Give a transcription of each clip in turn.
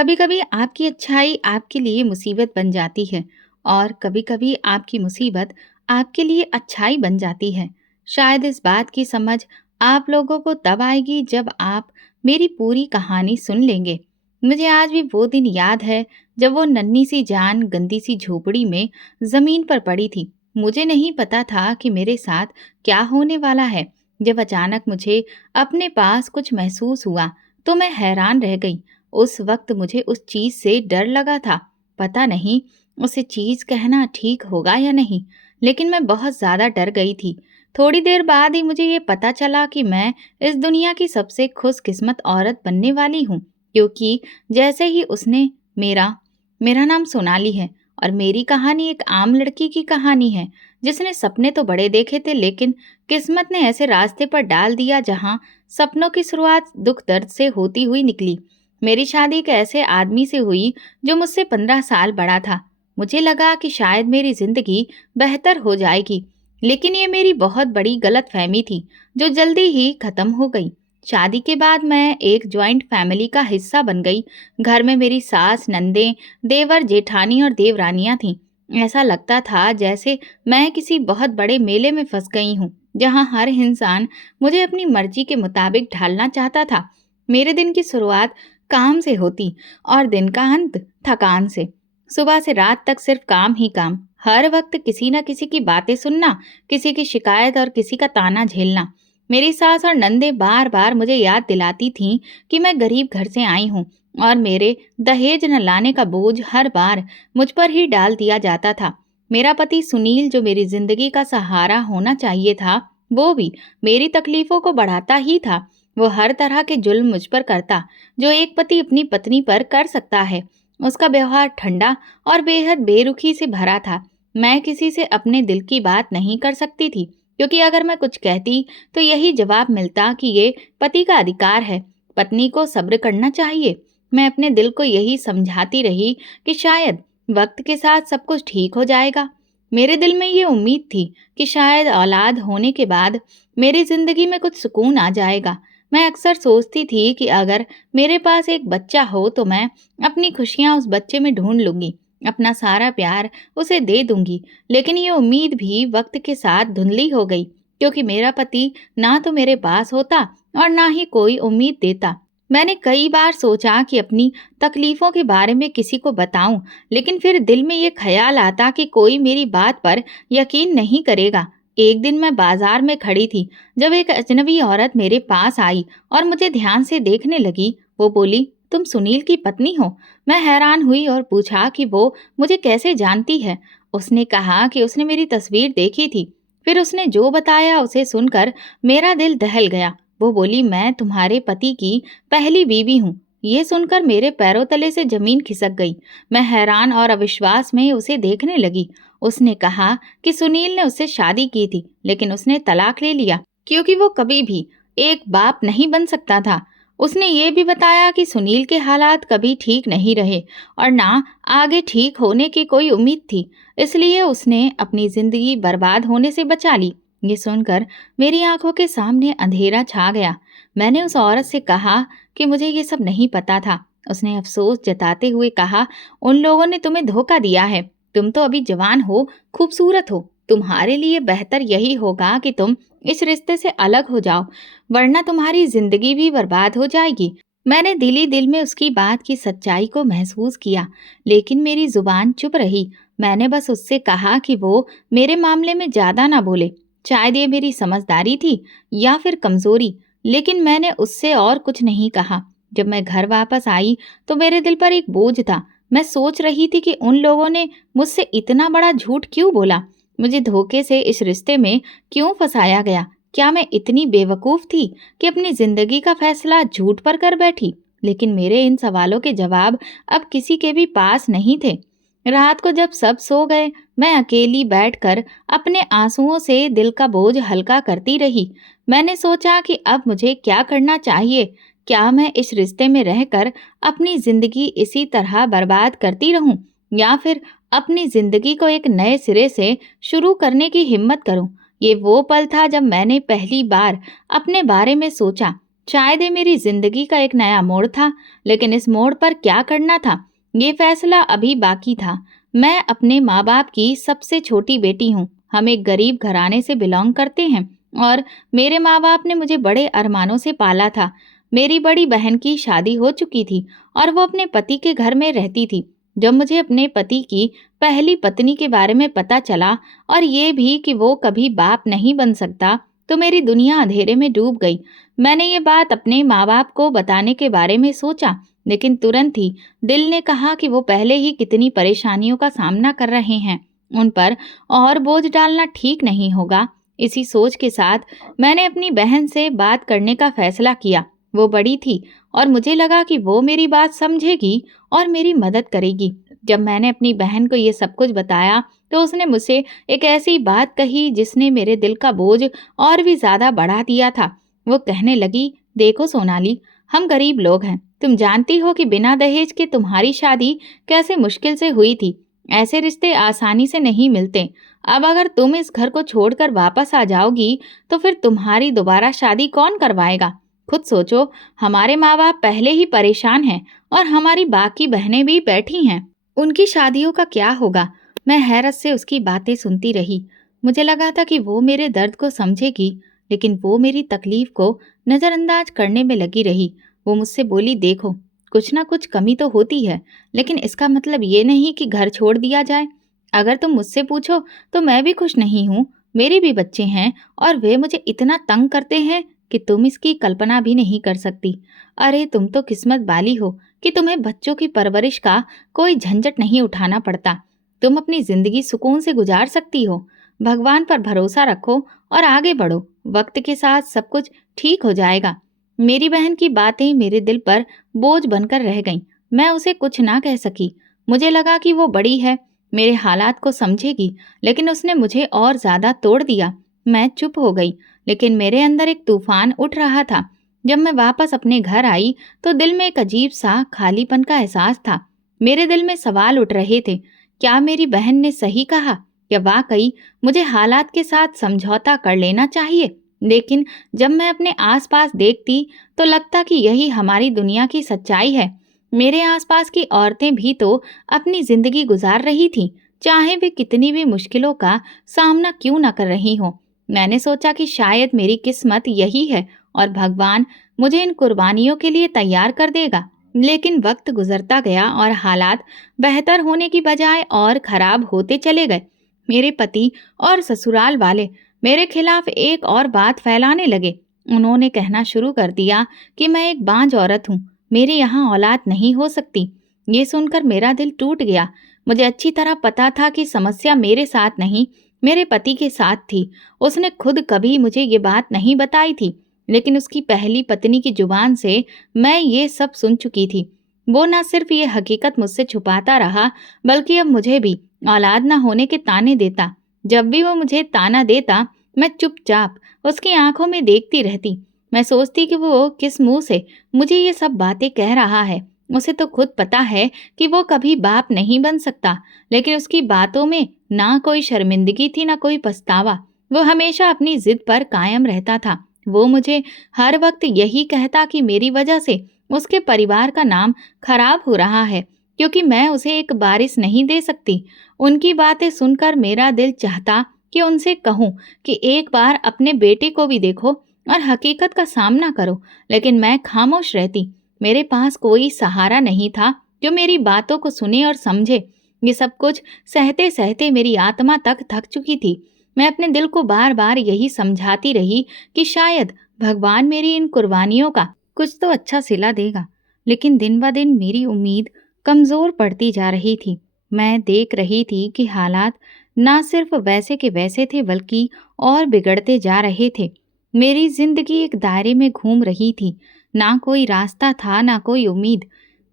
कभी कभी आपकी अच्छाई आपके लिए मुसीबत बन जाती है और कभी कभी आपकी मुसीबत आपके लिए अच्छाई बन जाती है। शायद इस बात की समझ आप लोगों को तब आएगी जब आप मेरी पूरी कहानी सुन लेंगे। मुझे आज भी वो दिन याद है जब वो नन्ही सी जान गंदी सी झोपड़ी में जमीन पर पड़ी थी। मुझे नहीं पता था कि मेरे साथ क्या होने वाला है। जब अचानक मुझे अपने पास कुछ महसूस हुआ तो मैं हैरान रह गई। उस वक्त मुझे उस चीज से डर लगा था। पता नहीं उसे चीज कहना ठीक होगा या नहीं, लेकिन मैं बहुत ज्यादा डर गई थी। थोड़ी देर बाद ही मुझे ये पता चला कि मैं इस दुनिया की सबसे खुशकिस्मत औरत बनने वाली हूँ, क्योंकि जैसे ही उसने मेरा मेरा नाम सोनाली है और मेरी कहानी एक आम लड़की की कहानी है जिसने सपने तो बड़े देखे थे, लेकिन किस्मत ने ऐसे रास्ते पर डाल दिया जहाँ सपनों की शुरुआत दुख दर्द से होती हुई निकली। मेरी शादी एक ऐसे आदमी से हुई जो मुझसे 15 साल बड़ा था। मुझे लगा कि शायद मेरी जिंदगी बेहतर हो जाएगी, लेकिन ये मेरी बहुत बड़ी गलतफहमी थी जो जल्दी ही खत्म हो गई। शादी के बाद मैं एक जॉइंट फैमिली का हिस्सा बन गई। घर में मेरी सास, नंदे, देवर, जेठानी और देवरानियां थीं। ऐसा लगता था जैसे मैं किसी बहुत बड़े मेले में फंस गई हूँ, जहाँ हर इंसान मुझे अपनी मर्जी के मुताबिक ढालना चाहता था। मेरे दिन की शुरुआत काम से होती और दिन का अंत थकान से। सुबह से रात तक सिर्फ काम ही काम। हर वक्त किसी न किसी की बातें सुनना, किसी की शिकायत और किसी का ताना झेलना। मेरी सास और नंदे बार बार मुझे याद दिलाती थीं कि मैं गरीब घर से आई हूँ और मेरे दहेज न लाने का बोझ हर बार मुझ पर ही डाल दिया जाता था। मेरा पति सुनील, जो मेरी जिंदगी का सहारा होना चाहिए था, वो भी मेरी तकलीफों को बढ़ाता ही था। वो हर तरह के जुल्म मुझ पर करता जो एक पति अपनी पत्नी पर कर सकता है। उसका व्यवहार ठंडा और बेहद बेरुखी से भरा था। मैं किसी से अपने दिल की बात नहीं कर सकती थी, क्योंकि अगर मैं कुछ कहती तो यही जवाब मिलता कि ये पति का अधिकार है, पत्नी को सब्र करना चाहिए। मैं अपने दिल को यही समझाती रही कि शायद वक्त के साथ सब कुछ ठीक हो जाएगा। मेरे दिल में ये उम्मीद थी कि शायद औलाद होने के बाद मेरी जिंदगी में कुछ सुकून आ जाएगा। मैं अक्सर सोचती थी कि अगर मेरे पास एक बच्चा हो तो मैं अपनी खुशियां उस बच्चे में ढूंढ लूंगी, अपना सारा प्यार उसे दे दूंगी। लेकिन ये उम्मीद भी वक्त के साथ धुंधली हो गई, क्योंकि मेरा पति ना तो मेरे पास होता और ना ही कोई उम्मीद देता। मैंने कई बार सोचा कि अपनी तकलीफों के बारे में किसी को बताऊं, लेकिन फिर दिल में ये ख्याल आता कि कोई मेरी बात पर यकीन नहीं करेगा। एक दिन मैं बाजार में खड़ी थी जब एक अजनबी औरत मेरे पास आई और मुझे ध्यान से देखने लगी। वो बोली, तुम सुनील की पत्नी हो? मैं हैरान हुई और पूछा कि वो मुझे कैसे जानती है। उसने कहा कि उसने मेरी तस्वीर देखी थी। फिर उसने जो बताया उसे सुनकर मेरा दिल दहल गया। वो बोली, मैं तुम्हारे पति की पहली बीवी हूँ। ये सुनकर मेरे पैरों तले से जमीन खिसक गई। मैं हैरान और अविश्वास में उसे देखने लगी। उसने कहा कि सुनील ने उससे शादी की थी, लेकिन उसने तलाक ले लिया क्योंकि वो कभी भी एक बाप नहीं बन सकता था। उसने ये भी बताया कि सुनील के हालात कभी ठीक नहीं रहे और ना आगे ठीक होने की कोई उम्मीद थी, इसलिए उसने अपनी जिंदगी बर्बाद होने से बचा ली। ये सुनकर मेरी आंखों के सामने अंधेरा छा गया। मैंने उस औरत से कहा कि मुझे ये सब नहीं पता था। उसने अफसोस जताते हुए कहा, उन लोगों ने तुम्हें धोखा दिया है। तुम तो अभी जवान हो, खूबसूरत हो। तुम्हारे लिए बेहतर यही होगा कि तुम इस रिश्ते से अलग हो जाओ, वरना तुम्हारी जिंदगी भी बर्बाद हो जाएगी। मैंने दिल ही दिल में उसकी बात की सच्चाई को महसूस किया, लेकिन मेरी जुबान चुप रही। मैंने बस उससे कहा कि वो मेरे मामले में ज्यादा ना बोले। शायद ये मेरी समझदारी थी या फिर कमजोरी, लेकिन मैंने उससे और कुछ नहीं कहा। जब मैं घर वापस आई तो मेरे दिल पर एक बोझ था। मैं सोच रही थी कि उन लोगों ने मुझसे इतना बड़ा झूठ क्यों बोला, मुझे धोखे से इस रिश्ते में क्यों फंसाया गया। क्या मैं इतनी बेवकूफ थी कि अपनी जिंदगी का फैसला झूठ पर कर बैठी? लेकिन मेरे इन सवालों के जवाब अब किसी के भी पास नहीं थे। रात को जब सब सो गए, मैं अकेली बैठकर अपने आंसुओं से दिल का बोझ हल्का करती रही। मैंने सोचा कि अब मुझे क्या करना चाहिए। क्या मैं इस रिश्ते में रहकर अपनी जिंदगी इसी तरह बर्बाद करती रहूं, या फिर अपनी जिंदगी को एक नए सिरे से शुरू करने की हिम्मत करूं? ये वो पल था जब मैंने पहली बार अपने बारे में सोचा। शायद ये मेरी जिंदगी का एक नया मोड़ था, लेकिन इस मोड़ पर क्या करना था, ये फैसला अभी बाकी था। मैं अपने माँ बाप की सबसे छोटी बेटी हूँ। हम एक गरीब घराने से बिलोंग करते हैं और मेरे माँ बाप ने मुझे बड़े अरमानों से पाला था। मेरी बड़ी बहन की शादी हो चुकी थी और वो अपने पति के घर में रहती थी। जब मुझे अपने पति की पहली पत्नी के बारे में पता चला और ये भी कि वो कभी बाप नहीं बन सकता, तो मेरी दुनिया अंधेरे में डूब गई। मैंने ये बात अपने माँ बाप को बताने के बारे में सोचा, लेकिन तुरंत ही दिल ने कहा कि वो पहले ही कितनी परेशानियों का सामना कर रहे हैं, उन पर और बोझ डालना ठीक नहीं होगा। इसी सोच के साथ मैंने अपनी बहन से बात करने का फैसला किया। वो बड़ी थी और मुझे लगा कि वो मेरी बात समझेगी और मेरी मदद करेगी। जब मैंने अपनी बहन को ये सब कुछ बताया, तो उसने मुझसे एक ऐसी बात कही जिसने मेरे दिल का बोझ और भी ज्यादा बढ़ा दिया था। वो कहने लगी, देखो सोनाली, हम गरीब लोग हैं। तुम जानती हो कि बिना दहेज के तुम्हारी शादी कैसे मुश्किल से हुई थी। ऐसे रिश्ते आसानी से नहीं मिलते। अब अगर तुम इस घर को छोड़कर वापस आ जाओगी, तो फिर तुम्हारी दोबारा शादी कौन करवाएगा? खुद सोचो, हमारे माँ बाप पहले ही परेशान हैं और हमारी बाकी बहनें भी बैठी हैं। उनकी शादियों का क्या होगा? मैं हैरत से उसकी बातें सुनती रही। मुझे लगा था कि वो मेरे दर्द को समझेगी, लेकिन वो मेरी तकलीफ को नज़रअंदाज करने में लगी रही। वो मुझसे बोली, देखो, कुछ ना कुछ कमी तो होती है, लेकिन इसका मतलब ये नहीं कि घर छोड़ दिया जाए। अगर तुम मुझसे पूछो तो मैं भी खुश नहीं हूँ। मेरे भी बच्चे हैं और वे मुझे इतना तंग करते हैं कि तुम इसकी कल्पना भी नहीं कर सकती। अरे तुम तो किस्मत वाली हो कि तुम्हें बच्चों की परवरिश का कोई झंझट नहीं उठाना पड़ता। तुम अपनी जिंदगी सुकून से गुजार सकती हो। भगवान पर भरोसा रखो और आगे बढ़ो। वक्त के साथ सब कुछ ठीक हो जाएगा। मेरी बहन की बातें मेरे दिल पर बोझ बनकर रह गईं। मैं उसे कुछ ना कह सकी। मुझे लगा कि वो बड़ी है, मेरे हालात को समझेगी, लेकिन उसने मुझे और ज्यादा तोड़ दिया। मैं चुप हो गई, लेकिन मेरे अंदर एक तूफान उठ रहा था। जब मैं वापस अपने घर आई, तो दिल में एक अजीब सा खालीपन का एहसास था। मेरे दिल में सवाल उठ रहे थे, क्या मेरी बहन ने सही कहा? क्या वाकई मुझे हालात के साथ समझौता कर लेना चाहिए? लेकिन जब मैं अपने आसपास देखती, तो लगता कि यही हमारी दुनिया की सच्चाई है। मेरे आसपास की औरतें भी तो अपनी जिंदगी गुजार रही थीं, चाहे वे कितनी भी मुश्किलों का सामना क्यों न कर रही हों। मैंने सोचा कि शायद मेरी किस्मत यही है और भगवान मुझे इन कुर्बानियों के लिए तैयार कर देगा। लेकिन वक्त गुजरता गया और हालात बेहतर होने की बजाय और खराब होते चले गए। मेरे पति और ससुराल वाले मेरे खिलाफ एक और बात फैलाने लगे। उन्होंने कहना शुरू कर दिया कि मैं एक बांझ औरत हूँ, मेरे यहाँ औलाद नहीं हो सकती। ये सुनकर मेरा दिल टूट गया। मुझे अच्छी तरह पता था कि समस्या मेरे साथ नहीं, मेरे पति के साथ थी। उसने खुद कभी मुझे ये बात नहीं बताई थी, लेकिन उसकी पहली पत्नी की जुबान से मैं ये सब सुन चुकी थी। वो न सिर्फ ये हकीकत मुझसे छुपाता रहा, बल्कि अब मुझे भी औलाद न होने के ताने देता। जब भी वो मुझे ताना देता, मैं चुपचाप उसकी आंखों में देखती रहती। मैं सोचती कि वो किस मुंह से मुझे ये सब बातें कह रहा है। उसे तो खुद पता है कि वो कभी बाप नहीं बन सकता, लेकिन उसकी बातों में ना कोई शर्मिंदगी थी, ना कोई पछतावा। वो हमेशा अपनी जिद पर कायम रहता था। वो मुझे हर वक्त यही कहता कि मेरी वजह से उसके परिवार का नाम खराब हो रहा है, क्योंकि मैं उसे एक वारिस नहीं दे सकती। उनकी बातें सुनकर मेरा दिल चाहता कि उनसे कहूँ कि एक बार अपने बेटे को भी देखो और हकीकत का सामना करो, लेकिन मैं खामोश रहती। मेरे पास कोई सहारा नहीं था जो मेरी बातों को सुने और समझे। ये सब कुछ सहते सहते मेरी आत्मा तक थक चुकी थी। मैं अपने दिल को बार बार यही समझाती रही कि शायद भगवान मेरी इन कुर्बानियों का कुछ तो अच्छा सिला देगा। लेकिन दिन ब दिन मेरी उम्मीद कमजोर पड़ती जा रही थी। मैं देख रही थी कि हालात ना सिर्फ वैसे के वैसे थे, बल्कि और बिगड़ते जा रहे थे। मेरी जिंदगी एक दायरे में घूम रही थी। ना कोई रास्ता था, ना कोई उम्मीद।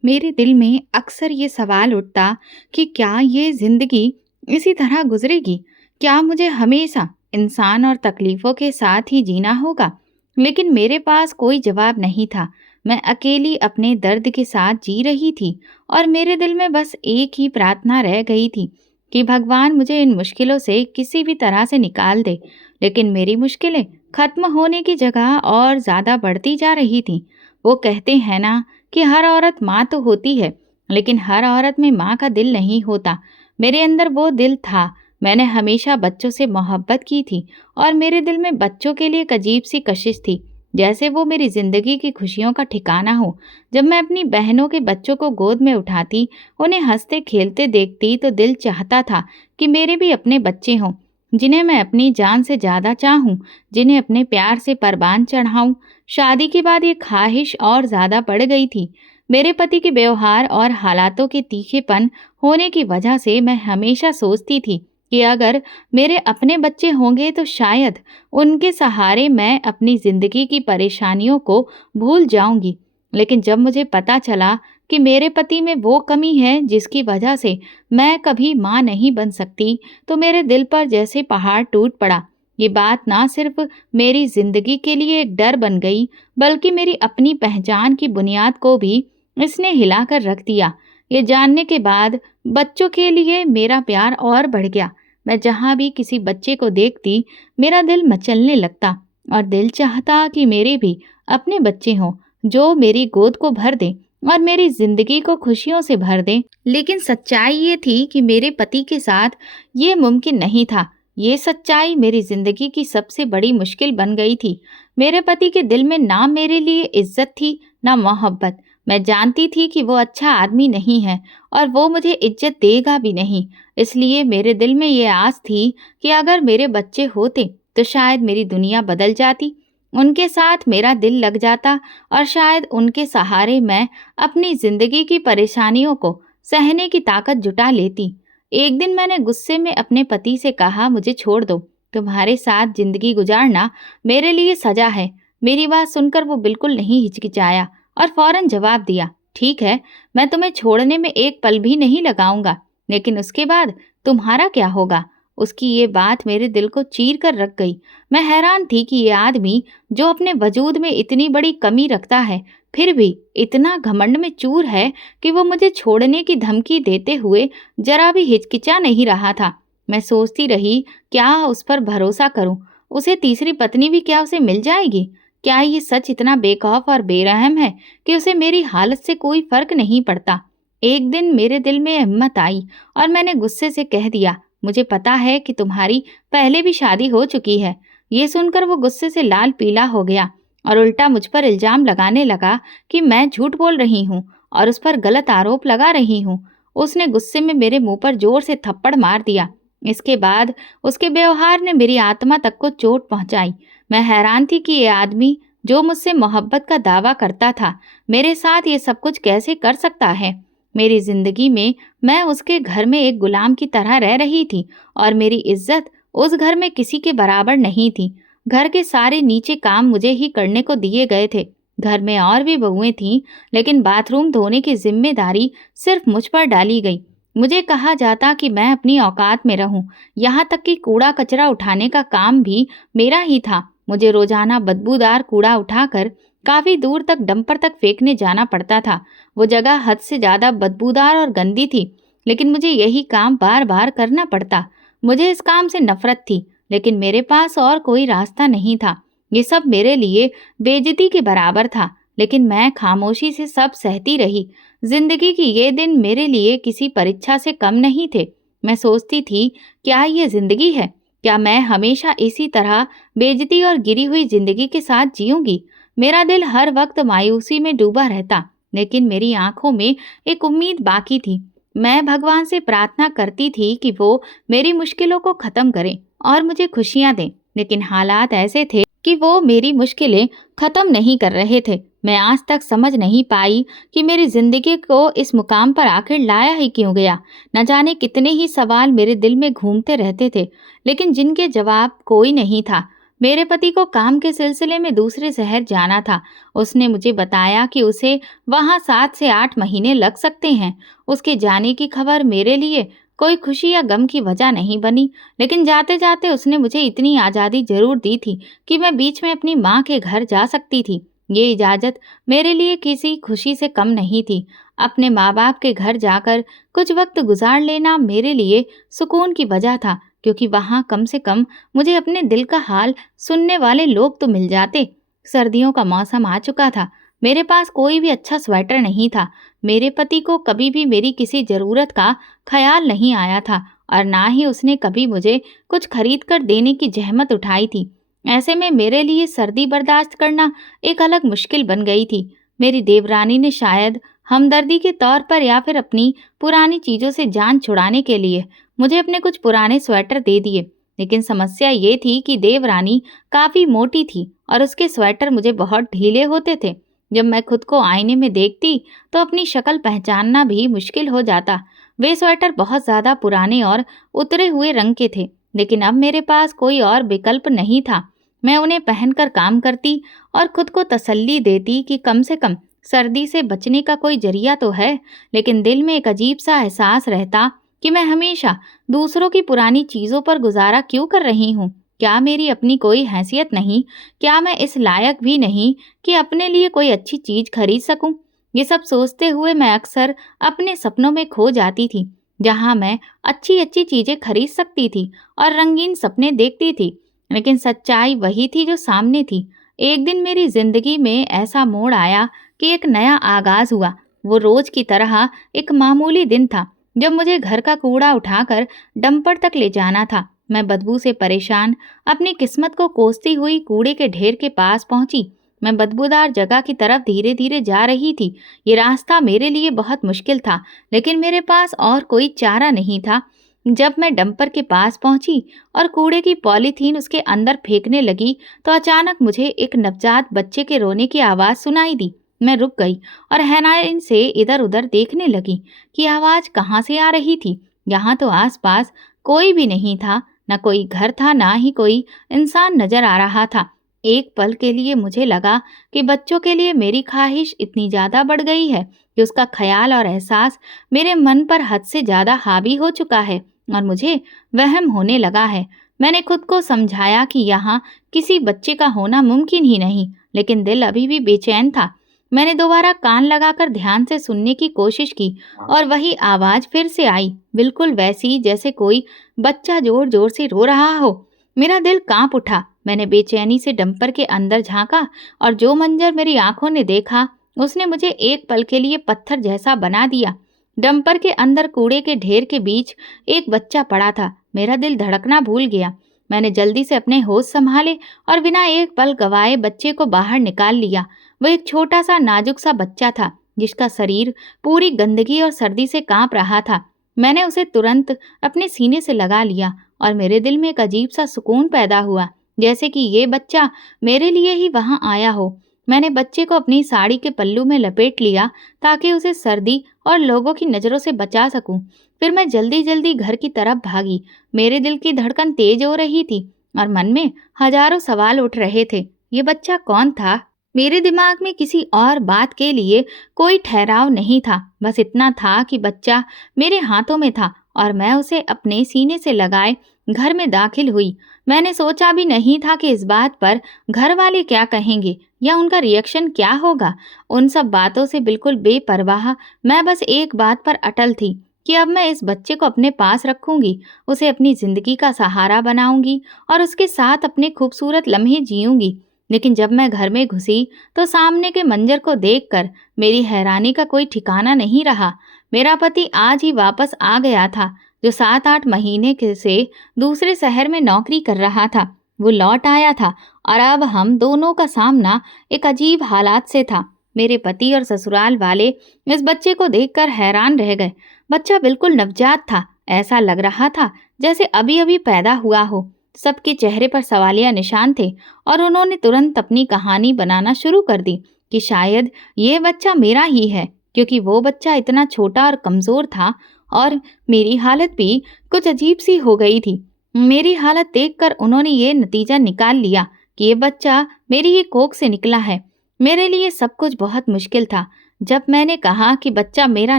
मेरे दिल में अक्सर ये सवाल उठता कि क्या ये जिंदगी इसी तरह गुजरेगी? क्या मुझे हमेशा इंसान और तकलीफों के साथ ही जीना होगा? लेकिन मेरे पास कोई जवाब नहीं था। मैं अकेली अपने दर्द के साथ जी रही थी और मेरे दिल में बस एक ही प्रार्थना रह गई थी कि भगवान मुझे इन मुश्किलों से किसी भी तरह से निकाल दे। लेकिन मेरी मुश्किलें खत्म होने की जगह और ज़्यादा बढ़ती जा रही थी। वो कहते हैं ना कि हर औरत माँ तो होती है, लेकिन हर औरत में माँ का दिल नहीं होता। मेरे अंदर वो दिल था। मैंने हमेशा बच्चों से मोहब्बत की थी और मेरे दिल में बच्चों के लिए एक अजीब सी कशिश थी, जैसे वो मेरी जिंदगी की खुशियों का ठिकाना हो। जब मैं अपनी बहनों के बच्चों को गोद में उठाती, उन्हें हंसते खेलते देखती, तो दिल चाहता था कि मेरे भी अपने बच्चे हों, जिन्हें मैं अपनी जान से ज़्यादा चाहूँ, जिन्हें अपने प्यार से परवान चढ़ाऊँ। शादी के बाद ये ख्वाहिश और ज़्यादा बढ़ गई थी। मेरे पति के व्यवहार और हालातों के तीखेपन होने की वजह से मैं हमेशा सोचती थी कि अगर मेरे अपने बच्चे होंगे तो शायद उनके सहारे मैं अपनी ज़िंदगी की परेशानियों को भूल जाऊंगी। लेकिन जब मुझे पता चला कि मेरे पति में वो कमी है जिसकी वजह से मैं कभी माँ नहीं बन सकती, तो मेरे दिल पर जैसे पहाड़ टूट पड़ा। ये बात ना सिर्फ मेरी जिंदगी के लिए एक डर बन गई, बल्कि मेरी अपनी पहचान की बुनियाद को भी इसने हिलाकर रख दिया। ये जानने के बाद बच्चों के लिए मेरा प्यार और बढ़ गया। मैं जहाँ भी किसी बच्चे को देखती, मेरा दिल मचलने लगता और दिल चाहता कि मेरे भी अपने बच्चे हों, जो मेरी गोद को भर दें और मेरी जिंदगी को खुशियों से भर दें। लेकिन सच्चाई ये थी कि मेरे पति के साथ ये मुमकिन नहीं था। ये सच्चाई मेरी जिंदगी की सबसे बड़ी मुश्किल बन गई थी। मेरे पति के दिल में ना मेरे लिए इज्जत थी, ना मोहब्बत। मैं जानती थी कि वो अच्छा आदमी नहीं है और वो मुझे इज्जत देगा भी नहीं। इसलिए मेरे दिल में ये आस थी कि अगर मेरे बच्चे होते तो शायद मेरी दुनिया बदल जाती, उनके साथ मेरा दिल लग जाता और शायद उनके सहारे मैं अपनी जिंदगी की परेशानियों को सहने की ताकत जुटा लेती। एक दिन मैंने गुस्से में अपने पति से कहा, मुझे छोड़ दो, तुम्हारे साथ जिंदगी गुजारना मेरे लिए सजा है। मेरी बात सुनकर वो बिल्कुल नहीं हिचकिचाया और फौरन जवाब दिया, ठीक है, मैं तुम्हें छोड़ने में एक पल भी नहीं लगाऊंगा, लेकिन उसके बाद तुम्हारा क्या होगा? उसकी ये बात मेरे दिल को चीर कर रख गई। मैं हैरान थी कि ये आदमी जो अपने वजूद में इतनी बड़ी कमी रखता है, फिर भी इतना घमंड में चूर है कि वो मुझे छोड़ने की धमकी देते हुए जरा भी हिचकिचा नहीं रहा था। मैं सोचती रही, क्या उस पर भरोसा करूं? उसे तीसरी पत्नी भी क्या उसे मिल जाएगी? क्या ये सच इतना बेखौफ और बेरहम है कि उसे मेरी हालत से कोई फर्क नहीं पड़ता? एक दिन मेरे दिल में हिम्मत आई और मैंने गुस्से से कह दिया, मुझे पता है कि तुम्हारी पहले भी शादी हो चुकी है। ये सुनकर वो गुस्से से लाल पीला हो गया और उल्टा मुझ पर इल्जाम लगाने लगा कि मैं झूठ बोल रही हूँ और उस पर गलत आरोप लगा रही हूँ। उसने गुस्से में मेरे मुंह पर जोर से थप्पड़ मार दिया। इसके बाद उसके व्यवहार ने मेरी आत्मा तक को चोट पहुंचाई। मैं हैरान थी कि ये आदमी जो मुझसे मोहब्बत का दावा करता था, मेरे साथ ये सब कुछ कैसे कर सकता है। मेरी जिंदगी में मैं उसके घर में एक गुलाम की तरह रह रही थी और मेरी इज्जत उस घर में किसी के बराबर नहीं थी। घर के सारे नीचे काम मुझे ही करने को दिए गए थे। घर में और भी बहुएं थीं, लेकिन बाथरूम धोने की जिम्मेदारी सिर्फ मुझ पर डाली गई। मुझे कहा जाता कि मैं अपनी औकात में रहूं, यहाँ तक कि कूड़ा कचरा उठाने का काम भी मेरा ही था। मुझे रोजाना बदबूदार कूड़ा उठाकर काफी दूर तक डंपर तक फेंकने जाना पड़ता था। वो जगह हद से ज्यादा बदबूदार और गंदी थी, लेकिन मुझे यही काम बार बार करना पड़ता। मुझे इस काम से नफरत थी, लेकिन मेरे पास और कोई रास्ता नहीं था। ये सब मेरे लिए बेइज्जती के बराबर था, लेकिन मैं खामोशी से सब सहती रही। जिंदगी की ये दिन मेरे लिए किसी परीक्षा से कम नहीं थे। मैं सोचती थी, क्या ये जिंदगी है? क्या मैं हमेशा इसी तरह बेइज्जती और गिरी हुई जिंदगी के साथ जीऊंगी? मेरा दिल हर वक्त मायूसी में डूबा रहता, लेकिन मेरी आंखों में एक उम्मीद बाकी थी। मैं भगवान से प्रार्थना करती थी कि वो मेरी मुश्किलों को खत्म करें और मुझे खुशियां दें, लेकिन हालात ऐसे थे कि वो मेरी मुश्किलें खत्म नहीं कर रहे थे। मैं आज तक समझ नहीं पाई कि मेरी जिंदगी को इस मुकाम पर आखिर लाया ही क्यों गया। न जाने कितने ही सवाल मेरे दिल में घूमते रहते थे, लेकिन जिनके जवाब कोई नहीं था। मेरे पति को काम के सिलसिले में दूसरे शहर जाना था। उसने मुझे बताया कि उसे वहां 7 से 8 महीने लग सकते हैं। उसके जाने की खबर मेरे लिए कोई खुशी या गम की वजह नहीं बनी, लेकिन जाते जाते उसने मुझे इतनी आज़ादी जरूर दी थी कि मैं बीच में अपनी माँ के घर जा सकती थी। ये इजाज़त मेरे लिए किसी खुशी से कम नहीं थी। अपने माँ बाप के घर जाकर कुछ वक्त गुजार लेना मेरे लिए सुकून की वजह था, क्योंकि वहाँ कम से कम मुझे अपने दिल का हाल सुनने वाले लोग तो मिल जाते। सर्दियों का मौसम आ चुका था। मेरे पास कोई भी अच्छा स्वेटर नहीं था। मेरे पति को कभी भी मेरी किसी ज़रूरत का ख़्याल नहीं आया था और ना ही उसने कभी मुझे कुछ खरीद कर देने की ज़हमत उठाई थी। ऐसे में मेरे लिए सर्दी बर्दाश्त करना एक अलग मुश्किल बन गई थी। मेरी देवरानी ने शायद हमदर्दी के तौर पर या फिर अपनी पुरानी चीज़ों से जान छुड़ाने के लिए मुझे अपने कुछ पुराने स्वेटर दे दिए। लेकिन समस्या ये थी कि देवरानी काफ़ी मोटी थी और उसके स्वेटर मुझे बहुत ढीले होते थे। जब मैं खुद को आईने में देखती तो अपनी शक्ल पहचानना भी मुश्किल हो जाता। वे स्वेटर बहुत ज़्यादा पुराने और उतरे हुए रंग के थे, लेकिन अब मेरे पास कोई और विकल्प नहीं था। मैं उन्हें पहनकर काम करती और खुद को तसल्ली देती कि कम से कम सर्दी से बचने का कोई जरिया तो है, लेकिन दिल में एक अजीब सा एहसास रहता कि मैं हमेशा दूसरों की पुरानी चीज़ों पर गुजारा क्यों कर रही हूँ। क्या मेरी अपनी कोई हैसियत नहीं? क्या मैं इस लायक भी नहीं कि अपने लिए कोई अच्छी चीज़ खरीद सकूं? ये सब सोचते हुए मैं अक्सर अपने सपनों में खो जाती थी, जहां मैं अच्छी अच्छी चीज़ें खरीद सकती थी और रंगीन सपने देखती थी। लेकिन सच्चाई वही थी जो सामने थी। एक दिन मेरी जिंदगी में ऐसा मोड़ आया कि एक नया आगाज हुआ। वो रोज की तरह एक मामूली दिन था, जब मुझे घर का कूड़ा उठाकर डंपर तक ले जाना था। मैं बदबू से परेशान अपनी किस्मत को कोसती हुई कूड़े के ढेर के पास पहुंची। मैं बदबूदार जगह की तरफ धीरे धीरे जा रही थी। ये रास्ता मेरे लिए बहुत मुश्किल था, लेकिन मेरे पास और कोई चारा नहीं था। जब मैं डंपर के पास पहुंची और कूड़े की पॉलीथीन उसके अंदर फेंकने लगी, तो अचानक मुझे एक नवजात बच्चे के रोने की आवाज़ सुनाई दी। मैं रुक गई और हैरानी से इधर उधर देखने लगी कि आवाज़ कहाँ से आ रही थी। यहाँ तो आसपास कोई भी नहीं था, न कोई घर था, ना ही कोई इंसान नजर आ रहा था। एक पल के लिए मुझे लगा कि बच्चों के लिए मेरी ख्वाहिश इतनी ज़्यादा बढ़ गई है कि उसका ख्याल और एहसास मेरे मन पर हद से ज़्यादा हावी हो चुका है और मुझे वहम होने लगा है। मैंने खुद को समझाया कि यहाँ किसी बच्चे का होना मुमकिन ही नहीं, लेकिन दिल अभी भी बेचैन था। मैंने दोबारा कान लगाकर ध्यान से सुनने की कोशिश की और वही आवाज़ फिर से आई, बिल्कुल वैसी जैसे कोई बच्चा जोर जोर से रो रहा हो। मेरा दिल कांप उठा। मैंने बेचैनी से डंपर के अंदर झांका और जो मंजर मेरी आंखों ने देखा, उसने मुझे एक पल के लिए पत्थर जैसा बना दिया। डंपर के अंदर कूड़े के ढेर के बीच एक बच्चा पड़ा था। मेरा दिल धड़कना भूल गया। मैंने जल्दी से अपने होश संभाले और बिना एक पल गवाए बच्चे को बाहर निकाल लिया। वो एक छोटा सा नाजुक सा बच्चा था, जिसका शरीर पूरी गंदगी और सर्दी से कांप रहा था। मैंने उसे तुरंत अपने सीने से लगा लिया और मेरे दिल में एक अजीब सा सुकून पैदा हुआ, जैसे कि ये बच्चा मेरे लिए ही वहां आया हो। मैंने बच्चे को अपनी साड़ी के पल्लू में लपेट लिया ताकि उसे सर्दी और लोगों की नज़रों से बचा सकूं। फिर मैं जल्दी जल्दी घर की तरफ भागी। मेरे दिल की धड़कन तेज हो रही थी और मन में हजारों सवाल उठ रहे थे। ये बच्चा कौन था? मेरे दिमाग में किसी और बात के लिए कोई ठहराव नहीं था। बस इतना था कि बच्चा मेरे हाथों में था और मैं उसे अपने सीने से लगाए घर में दाखिल हुई। मैंने सोचा भी नहीं था कि इस बात पर घर वाले क्या कहेंगे या उनका रिएक्शन क्या होगा। उन सब बातों से बिल्कुल बेपरवाह मैं बस एक बात पर अटल थी कि अब मैं इस बच्चे को अपने पास रखूंगी, उसे अपनी जिंदगी का सहारा बनाऊंगी और उसके साथ अपने खूबसूरत लम्हे जीऊंगी। लेकिन जब मैं घर में घुसी तो सामने के मंजर को देखकर मेरी हैरानी का कोई ठिकाना नहीं रहा। मेरा पति आज ही वापस आ गया था, जो 7-8 महीने से दूसरे शहर में नौकरी कर रहा था। वो लौट आया था और अब हम दोनों का सामना एक अजीब हालात से था। मेरे पति और ससुराल वाले इस बच्चे को देखकर हैरान रह गए। बच्चा बिल्कुल नवजात था। ऐसा लग रहा था जैसे अभी अभी पैदा हुआ हो। सबके चेहरे पर सवालिया निशान थे और उन्होंने तुरंत अपनी कहानी बनाना शुरू कर दी कि शायद ये बच्चा मेरा ही है, क्योंकि वो बच्चा इतना छोटा और कमज़ोर था। और मेरी हालत भी कुछ अजीब सी हो गई थी। मेरी हालत देखकर उन्होंने ये नतीजा निकाल लिया कि ये बच्चा मेरी ही कोख से निकला है। मेरे लिए सब कुछ बहुत मुश्किल था। जब मैंने कहा कि बच्चा मेरा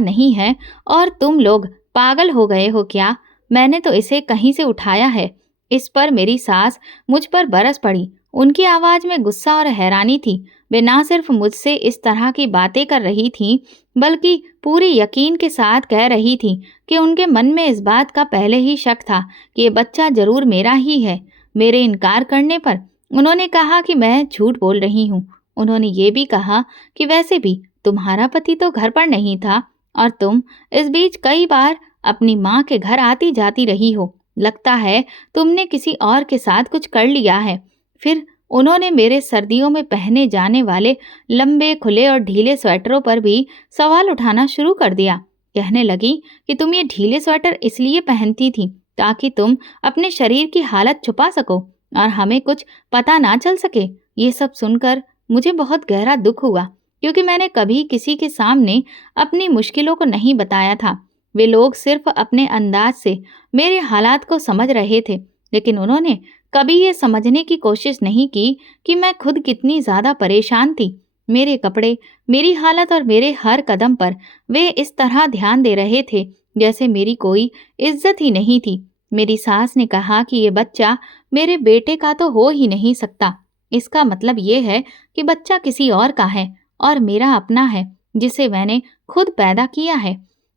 नहीं है और तुम लोग पागल हो गए हो क्या, मैंने तो इसे कहीं से उठाया है, इस पर मेरी सास मुझ पर बरस पड़ी उनकी आवाज में गुस्सा और हैरानी थी। वे ना सिर्फ मुझसे इस तरह की बातें कर रही थीं, बल्कि पूरे यकीन के साथ कह रही थीं कि उनके मन में इस बात का पहले ही शक था कि ये बच्चा जरूर मेरा ही है। मेरे इनकार करने पर उन्होंने कहा कि मैं झूठ बोल रही हूँ। उन्होंने ये भी कहा कि वैसे भी तुम्हारा पति तो घर पर नहीं था और तुम इस बीच कई बार अपनी माँ के घर आती जाती रही हो। लगता है तुमने किसी और के साथ कुछ कर लिया है। फिर उन्होंने मेरे सर्दियों में पहने जाने वाले लंबे खुले और ढीले स्वेटरों पर भी सवाल उठाना शुरू कर दिया। कहने लगी कि तुम ये ढीले स्वेटर इसलिए पहनती थी ताकि तुम अपने शरीर की हालत छुपा सको और हमें कुछ पता ना चल सके। ये सब सुनकर मुझे बहुत गहरा दुख हुआ, क्योंकि मैंने कभी किसी के सामने अपनी मुश्किलों को नहीं बताया था। वे लोग सिर्फ अपने अंदाज से मेरे हालात को समझ रहे थे, लेकिन उन्होंने कभी ये समझने की कोशिश नहीं की कि मैं खुद कितनी ज्यादा परेशान थी। मेरे कपड़े, मेरी हालत और मेरे हर कदम पर वे इस तरह ध्यान दे रहे थे जैसे मेरी कोई इज्जत ही नहीं थी। मेरी सास ने कहा कि ये बच्चा मेरे बेटे का तो हो ही नहीं सकता। इसका मतलब ये है कि बच्चा किसी और का है और मेरा अपना है, जिसे मैंने खुद पैदा किया है।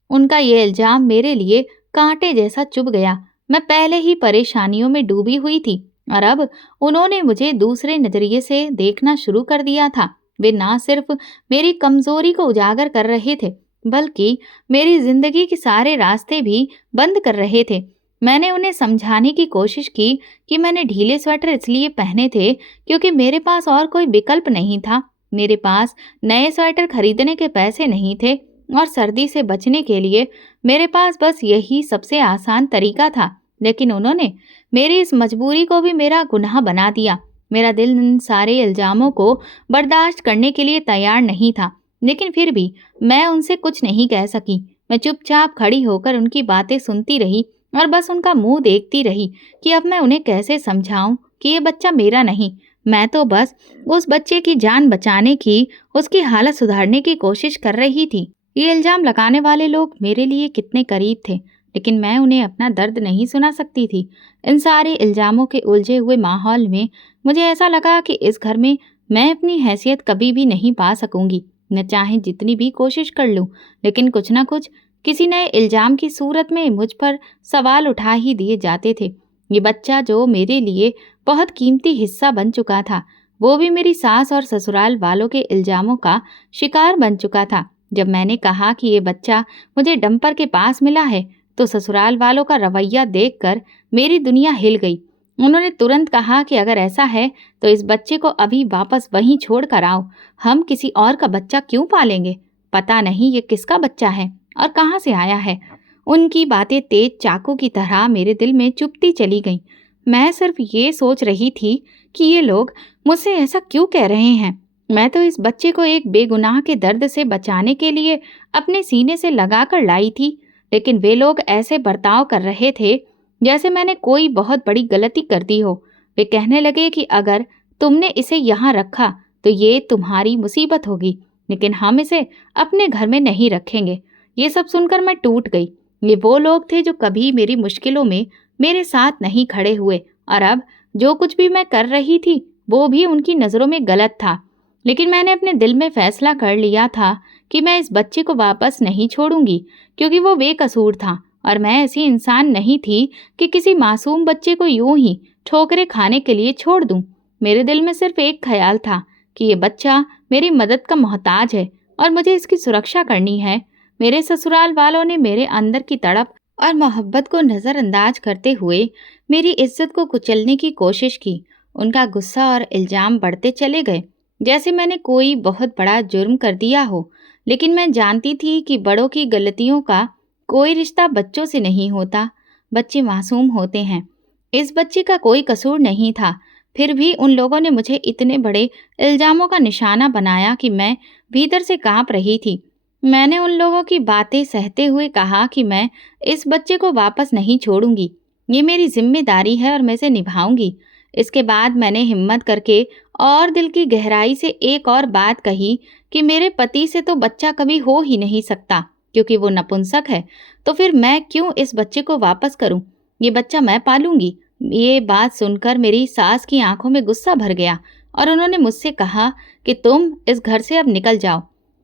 उनका ये इल्जाम मेरे लिए कांटे जैसा चुभ गया। मैं पहले ही परेशानियों में डूबी हुई थी और अब उन्होंने मुझे दूसरे नजरिए से देखना शुरू कर दिया था। वे ना सिर्फ मेरी कमजोरी को उजागर कर रहे थे, बल्कि मेरी जिंदगी के सारे रास्ते भी बंद कर रहे थे। मैंने उन्हें समझाने की कोशिश की कि मैंने ढीले स्वेटर इसलिए पहने थे क्योंकि मेरे पास और कोई विकल्प नहीं था। मेरे पास नए स्वेटर खरीदने के पैसे नहीं थे और सर्दी से बचने के लिए मेरे पास बस यही सबसे आसान तरीका था। लेकिन उन्होंने मेरी इस मजबूरी को भी मेरा गुनाह बना दिया। मेरा दिल इन सारे इल्जामों को बर्दाश्त करने के लिए तैयार नहीं था, लेकिन फिर भी मैं उनसे कुछ नहीं कह सकी। मैं चुपचाप खड़ी होकर उनकी बातें सुनती रही और बस उनका मुंह देखती रही कि अब मैं उन्हें कैसे समझाऊं कि ये बच्चा मेरा नहीं। मैं तो बस उस बच्चे की जान बचाने की, उसकी हालत सुधारने की कोशिश कर रही थी। ये इल्जाम लगाने वाले लोग मेरे लिए कितने करीब थे, लेकिन मैं उन्हें अपना दर्द नहीं सुना सकती थी। इन सारे इल्जामों के उलझे हुए माहौल में मुझे ऐसा लगा कि इस घर में मैं अपनी हैसियत कभी भी नहीं पा सकूंगी। न चाहे जितनी भी कोशिश कर लूं, लेकिन कुछ ना कुछ किसी नए इल्जाम की सूरत में मुझ पर सवाल उठा ही दिए जाते थे। ये बच्चा जो मेरे लिए बहुत कीमती हिस्सा बन चुका था, वो भी मेरी सास और ससुराल वालों के इल्जामों का शिकार बन चुका था। जब मैंने कहा कि ये बच्चा मुझे डंपर के पास मिला है, तो ससुराल वालों का रवैया देखकर मेरी दुनिया हिल गई। उन्होंने तुरंत कहा कि अगर ऐसा है तो इस बच्चे को अभी वापस वहीं छोड़ कर आओ। हम किसी और का बच्चा क्यों पालेंगे? पता नहीं ये किसका बच्चा है और कहाँ से आया है। उनकी बातें तेज चाकू की तरह मेरे दिल में चुभती चली गईं। मैं सिर्फ ये सोच रही थी कि ये लोग मुझसे ऐसा क्यों कह रहे हैं। मैं तो इस बच्चे को एक बेगुनाह के दर्द से बचाने के लिए अपने सीने से लगा कर लाई थी, लेकिन वे लोग ऐसे बर्ताव कर रहे थे जैसे मैंने कोई बहुत बड़ी गलती कर दी हो। वे कहने लगे कि अगर तुमने इसे यहाँ रखा तो ये तुम्हारी मुसीबत होगी, लेकिन हम इसे अपने घर में नहीं रखेंगे। ये सब सुनकर मैं टूट गई। ये वो लोग थे जो कभी मेरी मुश्किलों में मेरे साथ नहीं खड़े हुए, और अब जो कुछ भी मैं कर रही थी वो भी उनकी नज़रों में गलत था। लेकिन मैंने अपने दिल में फैसला कर लिया था कि मैं इस बच्चे को वापस नहीं छोड़ूंगी, क्योंकि वो बेकसूर था और मैं ऐसी इंसान नहीं थी कि किसी मासूम बच्चे को यूं ही ठोकरें खाने के लिए छोड़ दूं। मेरे दिल में सिर्फ एक ख्याल था कि ये बच्चा मेरी मदद का मोहताज है और मुझे इसकी सुरक्षा करनी है। मेरे ससुराल वालों ने मेरे अंदर की तड़प और मोहब्बत को नज़रअंदाज करते हुए मेरी इज्जत को कुचलने की कोशिश की। उनका गुस्सा और इल्जाम बढ़ते चले गए, जैसे मैंने कोई बहुत बड़ा जुर्म कर दिया हो। लेकिन मैं जानती थी कि बड़ों की गलतियों का कोई रिश्ता बच्चों से नहीं होता। बच्चे मासूम होते हैं। इस बच्चे का कोई कसूर नहीं था। फिर भी उन लोगों ने मुझे इतने बड़े इल्जामों का निशाना बनाया कि मैं भीतर से कांप रही थी। मैंने उन लोगों की बातें सहते हुए कहा कि मैं इस बच्चे को वापस नहीं छोड़ूंगी। ये मेरी जिम्मेदारी है और मैं इसे निभाऊंगी। इसके बाद मैंने हिम्मत करके और दिल की गहराई से एक और बात कही कि मेरे पति से तो बच्चा कभी हो ही नहीं सकता, क्योंकि वो नपुंसक है। तो फिर मैं क्यों इस बच्चे को वापस करूं? ये बच्चा मैं पालूंगी, ये बात सुनकर मेरी सास की आंखों में गुस्सा भर गया और उन्होंने मुझसे कहा कि तुम इस घर से अब निकल जाओ,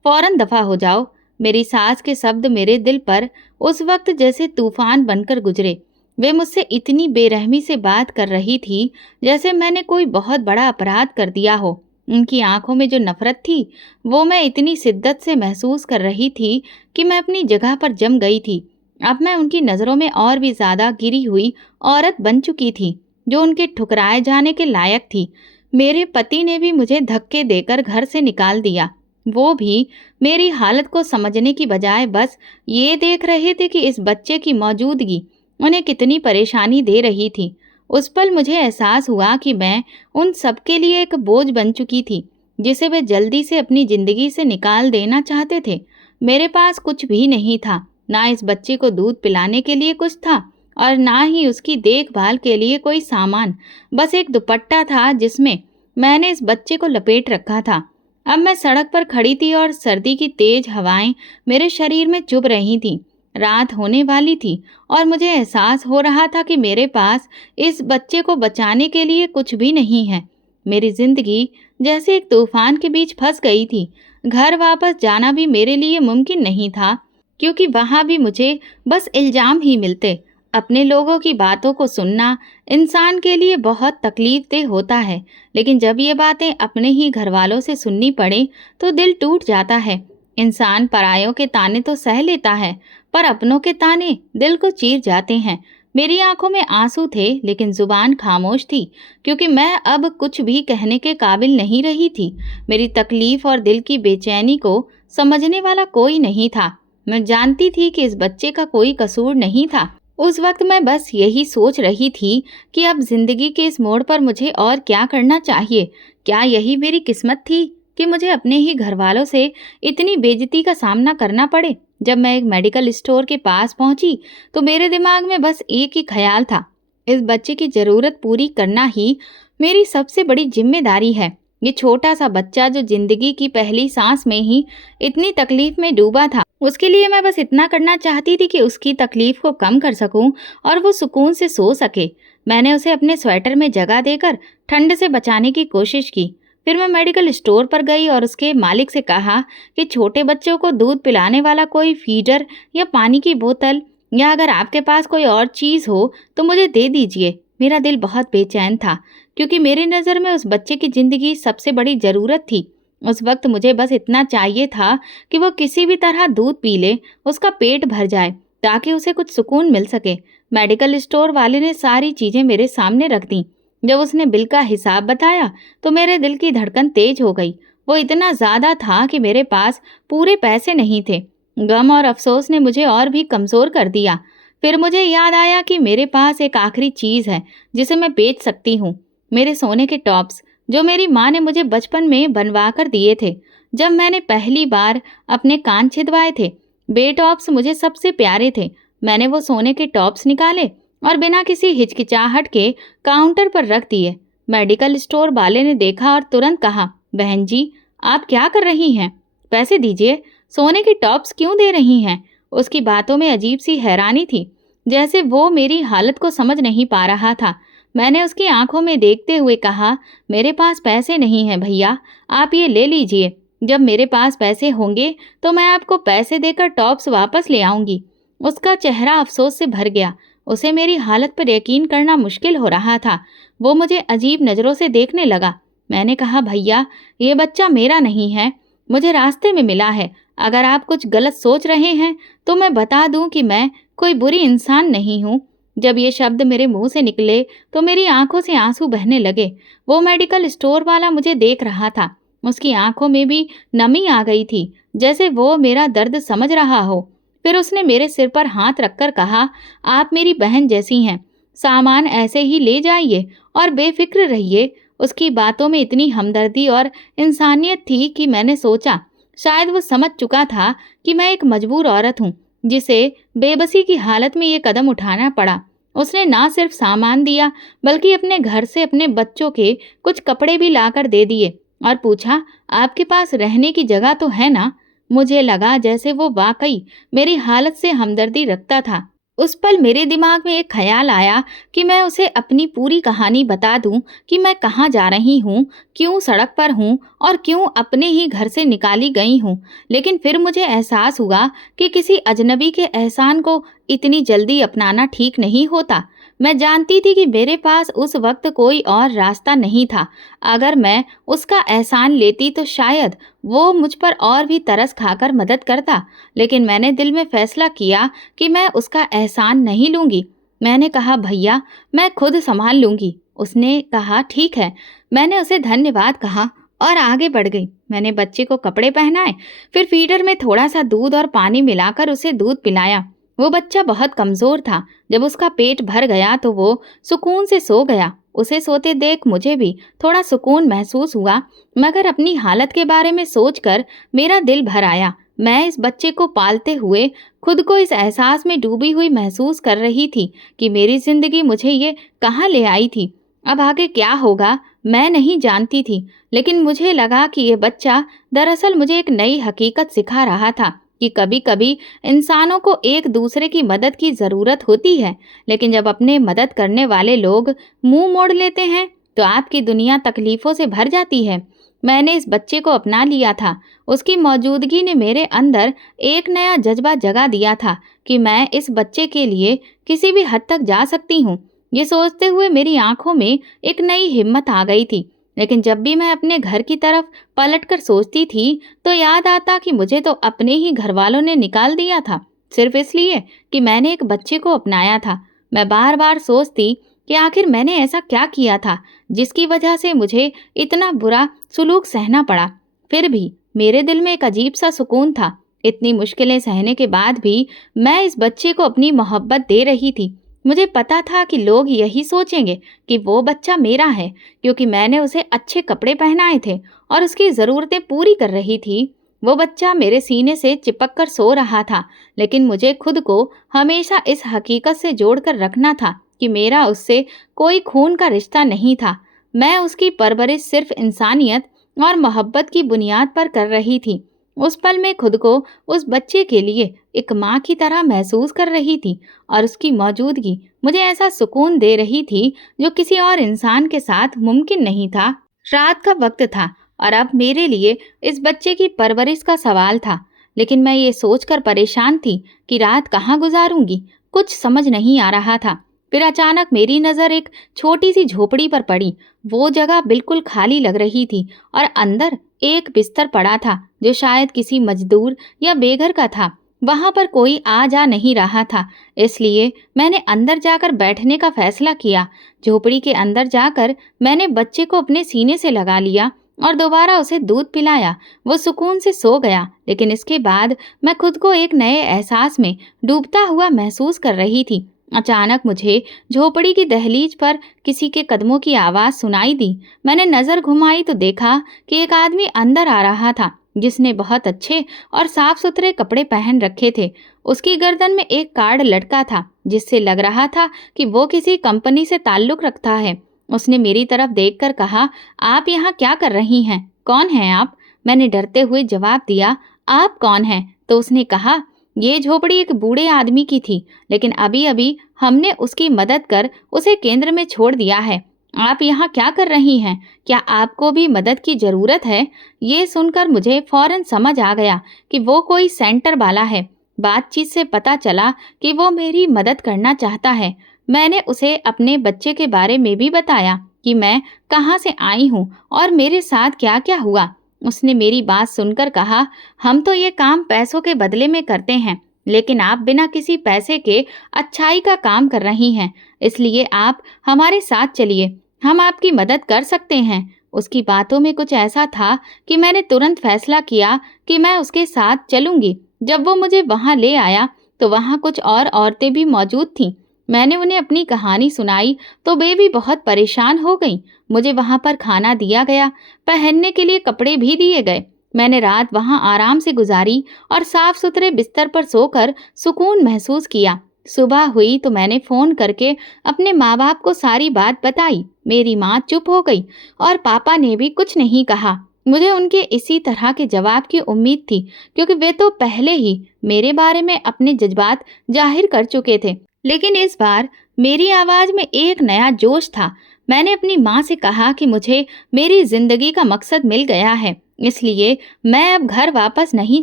फौरन दफा हो जाओ। मेरी सास के शब्द मेरे दिल पर उस वक्त जैसे तूफान बनकर गुजरे। वे मुझसे इतनी बेरहमी से बात कर रही थी जैसे मैंने कोई बहुत बड़ा अपराध कर दिया हो। उनकी आंखों में जो नफरत थी वो मैं इतनी शिद्दत से महसूस कर रही थी कि मैं अपनी जगह पर जम गई थी। अब मैं उनकी नज़रों में और भी ज़्यादा गिरी हुई औरत बन चुकी थी, जो उनके ठुकराए जाने के लायक थी। मेरे पति ने भी मुझे धक्के देकर घर से निकाल दिया। वो भी मेरी हालत को समझने की बजाय बस ये देख रहे थे कि इस बच्चे की मौजूदगी उन्हें कितनी परेशानी दे रही थी। उस पल मुझे एहसास हुआ कि मैं उन सबके लिए एक बोझ बन चुकी थी, जिसे वे जल्दी से अपनी ज़िंदगी से निकाल देना चाहते थे। मेरे पास कुछ भी नहीं था, ना इस बच्चे को दूध पिलाने के लिए कुछ था और ना ही उसकी देखभाल के लिए कोई सामान। बस एक दुपट्टा था जिसमें मैंने इस बच्चे को लपेट रखा था। अब मैं सड़क पर खड़ी थी और सर्दी की तेज हवाएं मेरे शरीर में चुभ रही थीं। रात होने वाली थी और मुझे एहसास हो रहा था कि मेरे पास इस बच्चे को बचाने के लिए कुछ भी नहीं है। मेरी जिंदगी जैसे एक तूफान के बीच फंस गई थी। घर वापस जाना भी मेरे लिए मुमकिन नहीं था, क्योंकि वहां भी मुझे बस इल्जाम ही मिलते। अपने लोगों की बातों को सुनना इंसान के लिए बहुत तकलीफदेह होता है, लेकिन जब ये बातें अपने ही घर वालों से सुननी पड़े तो दिल टूट जाता है। इंसान परायों के ताने तो सह लेता है, पर अपनों के ताने दिल को चीर जाते हैं। मेरी आंखों में आंसू थे, लेकिन जुबान खामोश थी, क्योंकि मैं अब कुछ भी कहने के काबिल नहीं रही थी। मेरी तकलीफ और दिल की बेचैनी को समझने वाला कोई नहीं था। मैं जानती थी कि इस बच्चे का कोई कसूर नहीं था। उस वक्त मैं बस यही सोच रही थी कि अब जिंदगी के इस मोड़ पर मुझे और क्या करना चाहिए। क्या यही मेरी किस्मत थी कि मुझे अपने ही घर वालों से इतनी बेइज्जती का सामना करना पड़े? जब मैं एक मेडिकल स्टोर के पास पहुंची तो मेरे दिमाग में बस एक ही ख्याल था, इस बच्चे की ज़रूरत पूरी करना ही मेरी सबसे बड़ी जिम्मेदारी है। ये छोटा सा बच्चा जो जिंदगी की पहली सांस में ही इतनी तकलीफ में डूबा था, उसके लिए मैं बस इतना करना चाहती थी कि उसकी तकलीफ को कम कर सकूं और वो सुकून से सो सके। मैंने उसे अपने स्वेटर में जगह देकर ठंड से बचाने की कोशिश की। फिर मैं मेडिकल स्टोर पर गई और उसके मालिक से कहा कि छोटे बच्चों को दूध पिलाने वाला कोई फीडर या पानी की बोतल या अगर आपके पास कोई और चीज़ हो तो मुझे दे दीजिए। मेरा दिल बहुत बेचैन था, क्योंकि मेरी नज़र में उस बच्चे की ज़िंदगी सबसे बड़ी ज़रूरत थी। उस वक्त मुझे बस इतना चाहिए था कि वो किसी भी तरह दूध पी ले, उसका पेट भर जाए, ताकि उसे कुछ सुकून मिल सके। मेडिकल स्टोर वाले ने सारी चीज़ें मेरे सामने रख दी। जब उसने बिल का हिसाब बताया तो मेरे दिल की धड़कन तेज हो गई। वो इतना ज़्यादा था कि मेरे पास पूरे पैसे नहीं थे। गम और अफसोस ने मुझे और भी कमज़ोर कर दिया। फिर मुझे याद आया कि मेरे पास एक आखिरी चीज़ है जिसे मैं बेच सकती हूँ, मेरे सोने के टॉप्स, जो मेरी माँ ने मुझे बचपन में बनवा कर दिए थे जब मैंने पहली बार अपने कान छिदवाए थे। बे टॉप्स मुझे सबसे प्यारे थे। मैंने वो सोने के टॉप्स निकाले और बिना किसी हिचकिचाहट के काउंटर पर रख दिए। मेडिकल स्टोर वाले ने देखा और तुरंत कहा, बहन जी, आप क्या कर रही हैं? पैसे दीजिए, सोने के टॉप्स क्यों दे रही हैं? उसकी बातों में अजीब सी हैरानी थी, जैसे वो मेरी हालत को समझ नहीं पा रहा था। मैंने उसकी आंखों में देखते हुए कहा, मेरे पास पैसे नहीं हैं भैया, आप ये ले लीजिए। जब मेरे पास पैसे होंगे तो मैं आपको पैसे देकर टॉप्स वापस ले आऊंगी। उसका चेहरा अफसोस से भर गया। उसे मेरी हालत पर यकीन करना मुश्किल हो रहा था। वो मुझे अजीब नज़रों से देखने लगा। मैंने कहा, भैया, ये बच्चा मेरा नहीं है, मुझे रास्ते में मिला है। अगर आप कुछ गलत सोच रहे हैं तो मैं बता दूं कि मैं कोई बुरी इंसान नहीं हूँ। जब ये शब्द मेरे मुंह से निकले तो मेरी आंखों से आंसू बहने लगे। वो मेडिकल स्टोर वाला मुझे देख रहा था। उसकी आंखों में भी नमी आ गई थी, जैसे वो मेरा दर्द समझ रहा हो। फिर उसने मेरे सिर पर हाथ रखकर कहा, आप मेरी बहन जैसी हैं, सामान ऐसे ही ले जाइए और बेफिक्र रहिए। उसकी बातों में इतनी हमदर्दी और इंसानियत थी कि मैंने सोचा शायद वो समझ चुका था कि मैं एक मजबूर औरत हूँ, जिसे बेबसी की हालत में ये कदम उठाना पड़ा। उसने ना सिर्फ सामान दिया, बल्कि अपने घर से अपने बच्चों के कुछ कपड़े भी लाकर दे दिए और पूछा, आपके पास रहने की जगह तो है ना? मुझे लगा जैसे वो वाकई मेरी हालत से हमदर्दी रखता था। उस पल मेरे दिमाग में एक ख्याल आया कि मैं उसे अपनी पूरी कहानी बता दूं कि मैं कहाँ जा रही हूँ, क्यों सड़क पर हूँ और क्यों अपने ही घर से निकाली गई हूँ। लेकिन फिर मुझे एहसास हुआ कि किसी अजनबी के एहसान को इतनी जल्दी अपनाना ठीक नहीं होता। मैं जानती थी कि मेरे पास उस वक्त कोई और रास्ता नहीं था। अगर मैं उसका एहसान लेती तो शायद वो मुझ पर और भी तरस खाकर मदद करता। लेकिन मैंने दिल में फैसला किया कि मैं उसका एहसान नहीं लूंगी। मैंने कहा, भैया मैं खुद संभाल लूंगी। उसने कहा, ठीक है। मैंने उसे धन्यवाद कहा और आगे बढ़ गई। मैंने बच्चे को कपड़े पहनाए, फिर फीडर में थोड़ा सा दूध और पानी मिलाकर उसे दूध पिलाया। वो बच्चा बहुत कमजोर था। जब उसका पेट भर गया तो वो सुकून से सो गया। उसे सोते देख मुझे भी थोड़ा सुकून महसूस हुआ, मगर अपनी हालत के बारे में सोचकर मेरा दिल भर आया। मैं इस बच्चे को पालते हुए खुद को इस एहसास में डूबी हुई महसूस कर रही थी कि मेरी जिंदगी मुझे ये कहाँ ले आई थी। अब आगे क्या होगा मैं नहीं जानती थी, लेकिन मुझे लगा कि ये बच्चा दरअसल मुझे एक नई हकीकत सिखा रहा था कि कभी कभी इंसानों को एक दूसरे की मदद की ज़रूरत होती है, लेकिन जब अपने मदद करने वाले लोग मुंह मोड़ लेते हैं तो आपकी दुनिया तकलीफ़ों से भर जाती है। मैंने इस बच्चे को अपना लिया था। उसकी मौजूदगी ने मेरे अंदर एक नया जज्बा जगा दिया था कि मैं इस बच्चे के लिए किसी भी हद तक जा सकती हूँ। ये सोचते हुए मेरी आंखों में एक नई हिम्मत आ गई थी। लेकिन जब भी मैं अपने घर की तरफ पलटकर सोचती थी तो याद आता कि मुझे तो अपने ही घर वालों ने निकाल दिया था, सिर्फ इसलिए कि मैंने एक बच्चे को अपनाया था। मैं बार बार सोचती कि आखिर मैंने ऐसा क्या किया था जिसकी वजह से मुझे इतना बुरा सुलूक सहना पड़ा। फिर भी मेरे दिल में एक अजीब सा सुकून था। इतनी मुश्किलें सहने के बाद भी मैं इस बच्चे को अपनी मोहब्बत दे रही थी। मुझे पता था कि लोग यही सोचेंगे कि वो बच्चा मेरा है, क्योंकि मैंने उसे अच्छे कपड़े पहनाए थे और उसकी ज़रूरतें पूरी कर रही थी। वो बच्चा मेरे सीने से चिपक कर सो रहा था, लेकिन मुझे खुद को हमेशा इस हकीकत से जोड़कर रखना था कि मेरा उससे कोई खून का रिश्ता नहीं था। मैं उसकी परवरिश सिर्फ इंसानियत और मोहब्बत की बुनियाद पर कर रही थी। उस पल में खुद को उस बच्चे के लिए एक माँ की तरह महसूस कर रही थी और उसकी मौजूदगी मुझे ऐसा सुकून दे रही थी जो किसी और इंसान के साथ मुमकिन नहीं था। रात का वक्त था और अब मेरे लिए इस बच्चे की परवरिश का सवाल था। लेकिन मैं ये सोचकर परेशान थी कि रात कहाँ गुजारूंगी, कुछ समझ नहीं आ रहा था। फिर अचानक मेरी नज़र एक छोटी सी झोपड़ी पर पड़ी। वो जगह बिल्कुल खाली लग रही थी और अंदर एक बिस्तर पड़ा था जो शायद किसी मजदूर या बेघर का था। वहां पर कोई आ जा नहीं रहा था, इसलिए मैंने अंदर जाकर बैठने का फैसला किया। झोपड़ी के अंदर जाकर मैंने बच्चे को अपने सीने से लगा लिया और दोबारा उसे दूध पिलाया। वो सुकून से सो गया, लेकिन इसके बाद मैं खुद को एक नए एहसास में डूबता हुआ महसूस कर रही थी। अचानक मुझे झोपड़ी की दहलीज पर किसी के कदमों की आवाज़ सुनाई दी। मैंने नज़र घुमाई तो देखा कि एक आदमी अंदर आ रहा था जिसने बहुत अच्छे और साफ सुथरे कपड़े पहन रखे थे। उसकी गर्दन में एक कार्ड लटका था जिससे लग रहा था कि वो किसी कंपनी से ताल्लुक़ रखता है। उसने मेरी तरफ देखकर कहा, आप यहाँ क्या कर रही हैं? कौन हैं आप? मैंने डरते हुए जवाब दिया, आप कौन हैं? तो उसने कहा, ये झोपड़ी एक बूढ़े आदमी की थी, लेकिन अभी अभी हमने उसकी मदद कर उसे केंद्र में छोड़ दिया है। आप यहाँ क्या कर रही हैं? क्या आपको भी मदद की ज़रूरत है? ये सुनकर मुझे फौरन समझ आ गया कि वो कोई सेंटर वाला है। बातचीत से पता चला कि वो मेरी मदद करना चाहता है। मैंने उसे अपने बच्चे के बारे में भी बताया कि मैं कहाँ से आई हूँ और मेरे साथ क्या क्या हुआ। उसने मेरी बात सुनकर कहा, हम तो ये काम पैसों के बदले में करते हैं, लेकिन आप बिना किसी पैसे के अच्छाई का काम कर रही हैं, इसलिए आप हमारे साथ चलिए, हम आपकी मदद कर सकते हैं। उसकी बातों में कुछ ऐसा था कि मैंने तुरंत फैसला किया कि मैं उसके साथ चलूंगी। जब वो मुझे वहाँ ले आया तो वहाँ कुछ और औरतें भी मौजूद थीं। मैंने उन्हें अपनी कहानी सुनाई तो वे भी बहुत परेशान हो गईं। मुझे वहाँ पर खाना दिया गया, पहनने के लिए कपड़े भी दिए गए। मैंने रात वहाँ आराम से गुजारी और साफ सुथरे बिस्तर पर सोकर सुकून महसूस किया। सुबह हुई तो मैंने फ़ोन करके अपने माँ बाप को सारी बात बताई। मेरी माँ चुप हो गई और पापा ने भी कुछ नहीं कहा। मुझे उनके इसी तरह के जवाब की उम्मीद थी, क्योंकि वे तो पहले ही मेरे बारे में अपने जज्बात जाहिर कर चुके थे। लेकिन इस बार मेरी आवाज में एक नया जोश था। मैंने अपनी माँ से कहा कि मुझे मेरी जिंदगी का मकसद मिल गया है, इसलिए मैं अब घर वापस नहीं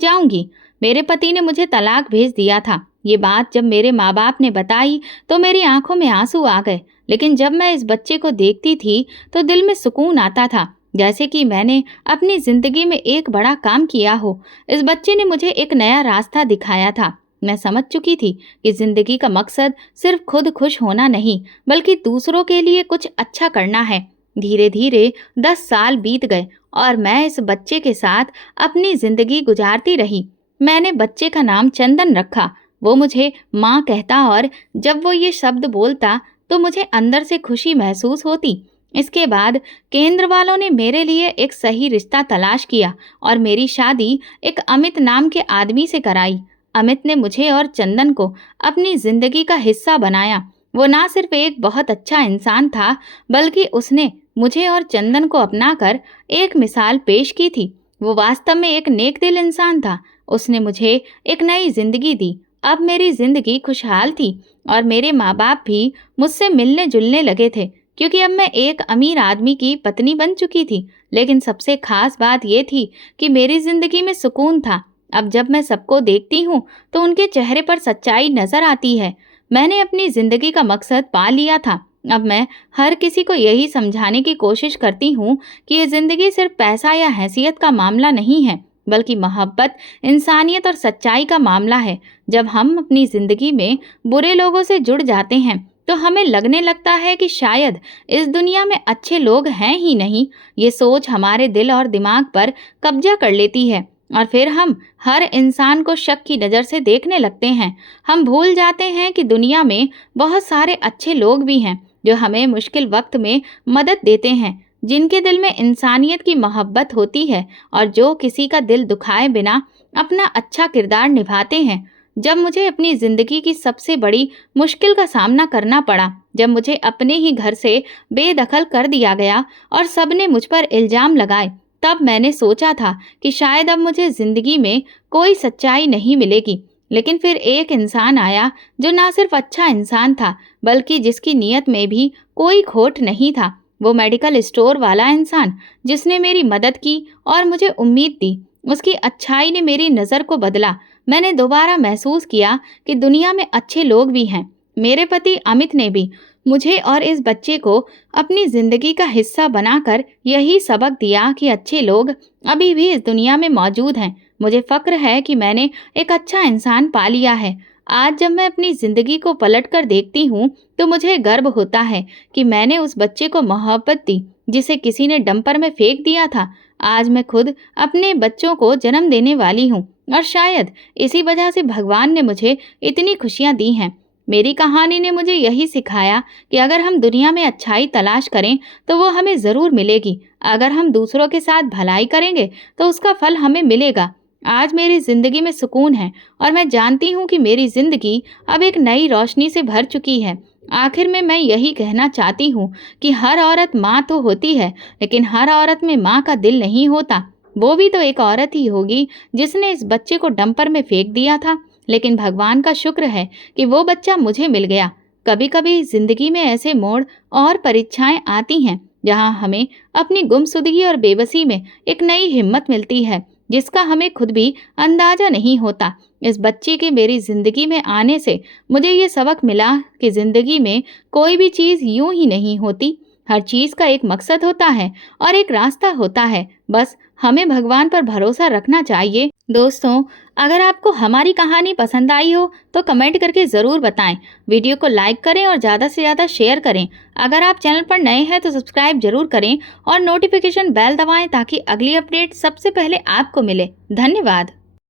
जाऊंगी। मेरे पति ने मुझे तलाक भेज दिया था। ये बात जब मेरे माँ बाप ने बताई तो मेरी आंखों में आंसू आ गए। लेकिन जब मैं इस बच्चे को देखती थी तो दिल में सुकून आता था, जैसे कि मैंने अपनी जिंदगी में एक बड़ा काम किया हो। इस बच्चे ने मुझे एक नया रास्ता दिखाया था। मैं समझ चुकी थी कि जिंदगी का मकसद सिर्फ खुद खुश होना नहीं, बल्कि दूसरों के लिए कुछ अच्छा करना है। धीरे धीरे 10 साल बीत गए और मैं इस बच्चे के साथ अपनी जिंदगी गुजारती रही। मैंने बच्चे का नाम चंदन रखा। वो मुझे माँ कहता और जब वो ये शब्द बोलता तो मुझे अंदर से खुशी महसूस होती। इसके बाद केंद्र वालों ने मेरे लिए एक सही रिश्ता तलाश किया और मेरी शादी एक अमित नाम के आदमी से कराई। अमित ने मुझे और चंदन को अपनी जिंदगी का हिस्सा बनाया। वो ना सिर्फ एक बहुत अच्छा इंसान था, बल्कि उसने मुझे और चंदन को अपनाकर एक मिसाल पेश की थी। वो वास्तव में एक नेक दिल इंसान था। उसने मुझे एक नई जिंदगी दी। अब मेरी जिंदगी खुशहाल थी और मेरे माँ बाप भी मुझसे मिलने जुलने लगे थे, क्योंकि अब मैं एक अमीर आदमी की पत्नी बन चुकी थी। लेकिन सबसे खास बात यह थी कि मेरी जिंदगी में सुकून था। अब जब मैं सबको देखती हूँ तो उनके चेहरे पर सच्चाई नजर आती है। मैंने अपनी जिंदगी का मकसद पा लिया था। अब मैं हर किसी को यही समझाने की कोशिश करती हूँ कि ये जिंदगी सिर्फ पैसा या हैसियत का मामला नहीं है, बल्कि मोहब्बत, इंसानियत और सच्चाई का मामला है। जब हम अपनी जिंदगी में बुरे लोगों से जुड़ जाते हैं तो हमें लगने लगता है कि शायद इस दुनिया में अच्छे लोग हैं ही नहीं। ये सोच हमारे दिल और दिमाग पर कब्जा कर लेती है और फिर हम हर इंसान को शक की नज़र से देखने लगते हैं। हम भूल जाते हैं कि दुनिया में बहुत सारे अच्छे लोग भी हैं जो हमें मुश्किल वक्त में मदद देते हैं, जिनके दिल में इंसानियत की मोहब्बत होती है और जो किसी का दिल दुखाए बिना अपना अच्छा किरदार निभाते हैं। जब मुझे अपनी ज़िंदगी की सबसे बड़ी मुश्किल का सामना करना पड़ा, जब मुझे अपने ही घर से बेदखल कर दिया गया और सबने मुझ पर इल्ज़ाम लगाए, तब मैंने सोचा था कि शायद अब मुझे ज़िंदगी में कोई सच्चाई नहीं मिलेगी। लेकिन फिर एक इंसान आया जो ना सिर्फ अच्छा इंसान था, बल्कि जिसकी नीयत में भी कोई खोट नहीं था। वो मेडिकल स्टोर वाला इंसान जिसने मेरी मदद की और मुझे उम्मीद दी। उसकी अच्छाई ने मेरी नज़र को बदला। मैंने दोबारा महसूस किया कि दुनिया में अच्छे लोग भी हैं। मेरे पति अमित ने भी मुझे और इस बच्चे को अपनी जिंदगी का हिस्सा बनाकर यही सबक दिया कि अच्छे लोग अभी भी इस दुनिया में मौजूद हैं। मुझे फक्र है कि मैंने एक अच्छा इंसान पा लिया है। आज जब मैं अपनी जिंदगी को पलट कर देखती हूँ तो मुझे गर्व होता है कि मैंने उस बच्चे को मोहब्बत दी जिसे किसी ने डंपर में फेंक दिया था। आज मैं खुद अपने बच्चों को जन्म देने वाली हूँ और शायद इसी वजह से भगवान ने मुझे इतनी खुशियाँ दी हैं। मेरी कहानी ने मुझे यही सिखाया कि अगर हम दुनिया में अच्छाई तलाश करें तो वो हमें ज़रूर मिलेगी। अगर हम दूसरों के साथ भलाई करेंगे तो उसका फल हमें मिलेगा। आज मेरी ज़िंदगी में सुकून है और मैं जानती हूँ कि मेरी ज़िंदगी अब एक नई रोशनी से भर चुकी है। आखिर में मैं यही कहना चाहती हूँ कि हर औरत माँ तो होती है, लेकिन हर औरत में माँ का दिल नहीं होता। वो भी तो एक औरत ही होगी जिसने इस बच्चे को डंपर में फेंक दिया था। लेकिन भगवान का शुक्र है कि वो बच्चा मुझे मिल गया। कभी कभी जिंदगी में ऐसे मोड़ और परीक्षाएं आती हैं जहां हमें अपनी गुमसुदगी और बेबसी में एक नई हिम्मत मिलती है, जिसका हमें खुद भी अंदाजा नहीं होता। इस बच्चे के मेरी जिंदगी में आने से मुझे ये सबक मिला कि जिंदगी में कोई भी चीज़ यूं ही नहीं होती। हर चीज़ का एक मकसद होता है और एक रास्ता होता है। बस हमें भगवान पर भरोसा रखना चाहिए। दोस्तों, अगर आपको हमारी कहानी पसंद आई हो तो कमेंट करके ज़रूर बताएं। वीडियो को लाइक करें और ज़्यादा से ज़्यादा शेयर करें। अगर आप चैनल पर नए हैं तो सब्सक्राइब जरूर करें और नोटिफिकेशन बेल दबाएं ताकि अगली अपडेट सबसे पहले आपको मिले। धन्यवाद।